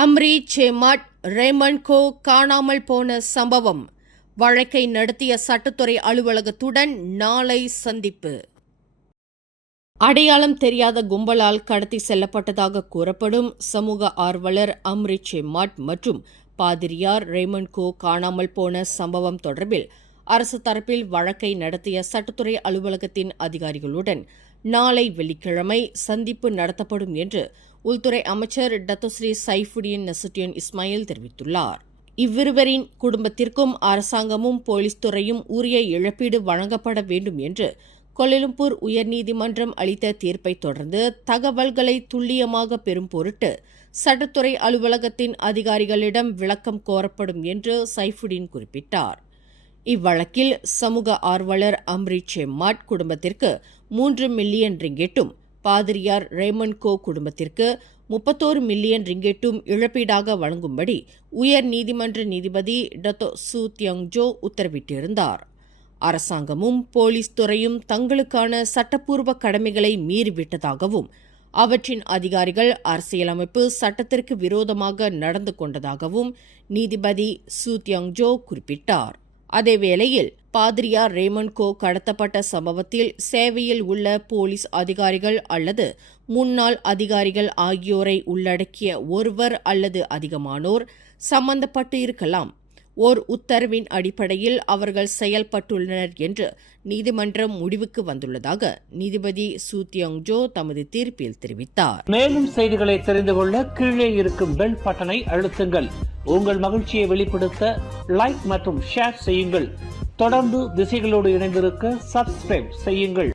அம்ரி சேமாட் Raymond கோ காணாமல் போன சம்பவம். வழக்கை நடத்திய சட்டத்துறை அலுவலகத்துடன் நாளை சந்திப்பு. அடையாளம் தெரியாத கும்பலால் கடத்தி செல்லப்பட்டதாக கூறப்படும் சமூக ஆர்வலர் அம்ரி சேமாட் மற்றும் பாதிரியார் ரேமண்ட் கோ காணாமல் போன சம்பவம் தொடர்பில் அரசு தரப்பில் வழக்கை நடத்திய சட்டத்துறை அலுவலகத்தின் அதிகாரிகளுடன் நாளை வெள்ளிக்கிழமை சந்திப்பு நடத்தப்படும் என்று உள்துறை அமைச்சர் டத்தோஸ்ரீ சைஃபுடின் நசுட்டியன் இஸ்மாயில் தெரிவித்துள்ளார். இவ்விருவரின் குடும்பத்திற்கும் அரசாங்கமும் போலீஸ் துறையும் உரிய இழப்பீடு வழங்கப்பட வேண்டும் என்று கோலாலம்பூர் உயர்நீதிமன்றம் அளித்த தீர்ப்பை தொடர்ந்து தகவல்களை துல்லியமாக பெறும் பொருட்டு சட்டத்துறை அலுவலகத்தின் அதிகாரிகளிடம் விளக்கம் கோரப்படும் என்று சைஃபுடின் குறிப்பிட்டார். இவ்வழக்கில் சமூக ஆர்வலர் அம்ரி சேமாட் குடும்பத்திற்கு 3 மில்லியன் ரிங்கெட்டும் பாதிரியார் ரேமண்ட் கோ குடும்பத்திற்கு 31 மில்லியன் ரிங்கெட்டும் இழப்பீடாக வழங்கும்படி உயர் நீதிமன்ற நீதிபதி டத்தோ சு தியங்ஜோ உத்தரவிட்டிருந்தார். அரசாங்கமும் போலீஸ் துறையும் தங்களுக்கான சட்டப்பூர்வ கடமைகளை மீறிவிட்டதாகவும் அவற்றின் அதிகாரிகள் அரசியலமைப்பு சட்டத்திற்கு விரோதமாக நடந்து கொண்டதாகவும் நீதிபதி சு தியங்ஜோ குறிப்பிட்டார். அதேவேளையில் பாதிரியார் ரேமண்ட் கோ கடத்தப்பட்ட சம்பவத்தில் சேவையில் உள்ள போலீஸ் அதிகாரிகள் அல்லது முன்னாள் அதிகாரிகள் ஆகியோரை உள்ளடக்கிய ஒருவர் அல்லது அதிகமானோர் சம்பந்தப்பட்டு இருக்கலாம். ஓர் உத்தரவின் அடிப்படையில் அவர்கள் செயல்பட்டுள்ளனர் என்று நீதிமன்றம் முடிவுக்கு வந்துள்ளதாக நீதிபதி சு தியங்ஜோ தமது தீர்ப்பில் தெரிவித்தார். மேலும் செய்திகளை தெரிந்து கொள்ள கீழே இருக்கும் பெல் பட்டனை அழுத்துங்கள். உங்கள் மகிழ்ச்சியை வெளிப்படுத்த லைக் மற்றும் ஷேர் செய்யுங்கள். தொடர்ந்து திசைகளோடு இணைந்திருக்க சப்ஸ்கிரைப் செய்யுங்கள்.